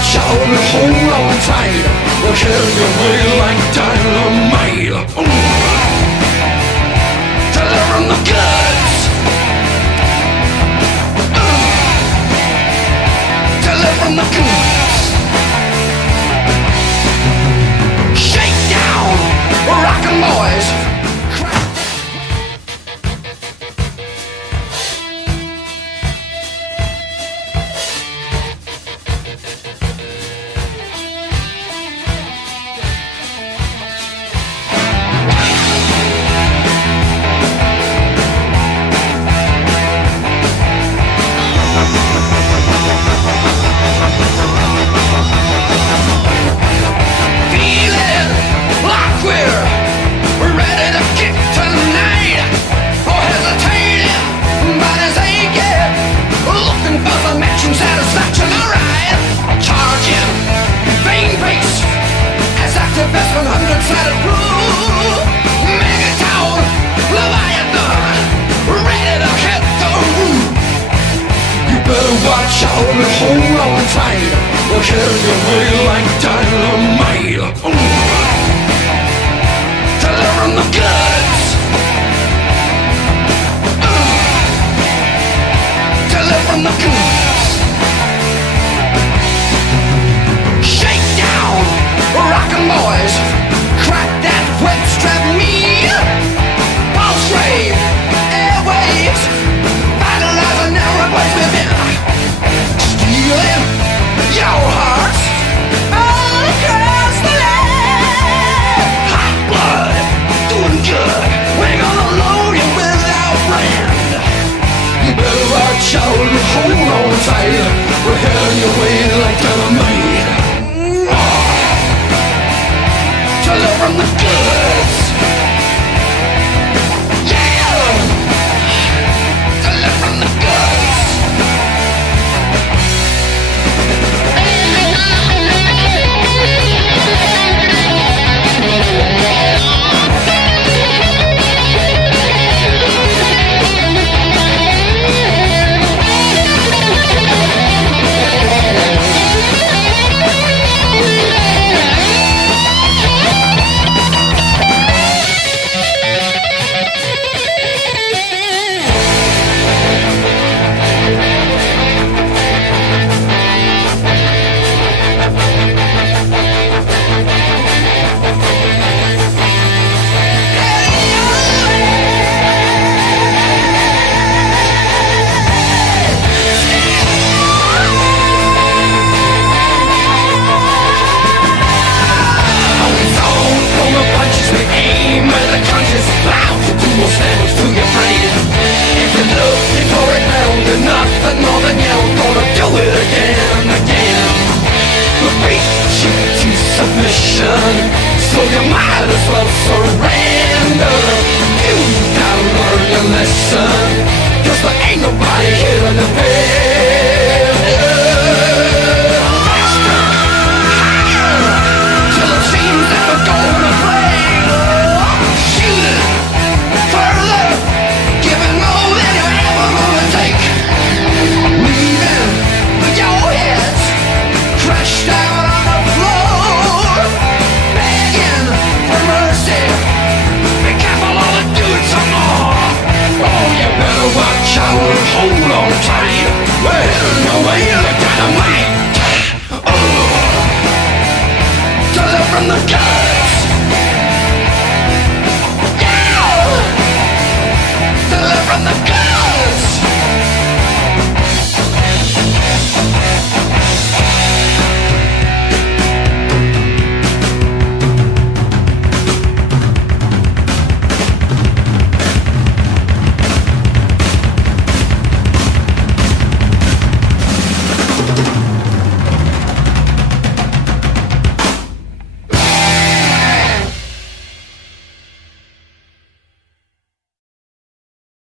watch out and hold on tight. We'll carry your way like dynamite. Delivering the goods. Delivering the goods. Shake down, rockin' boys. Watch out and hold on tight. We'll carry your way like dynamite. Delivering the goods. Delivering the goods. Shake down, rockin' boys. Crack that wet strap me. Pulse rave, airwaves. Vitalizing and replace within. Stealing your hearts all across the land. Hot blood, doing good. We're gonna load you with our brand. You better watch out and hold on tight. We're heading your way like dynamite. Delivering the goods. Yeah! Delivering the goods. So you might as well surrender. You gotta learn your lesson, 'cause there ain't nobody here to defend. Faster, higher, till it seems that we're gonna break. Shooting further, giving more than you're ever gonna take. Leaving with your heads crushed out on the floor, begging for mercy. Be careful, I'll do it some more. Oh, you better watch out and hold on tight. We're heading your way like dynamite. Oh, delivering the gun.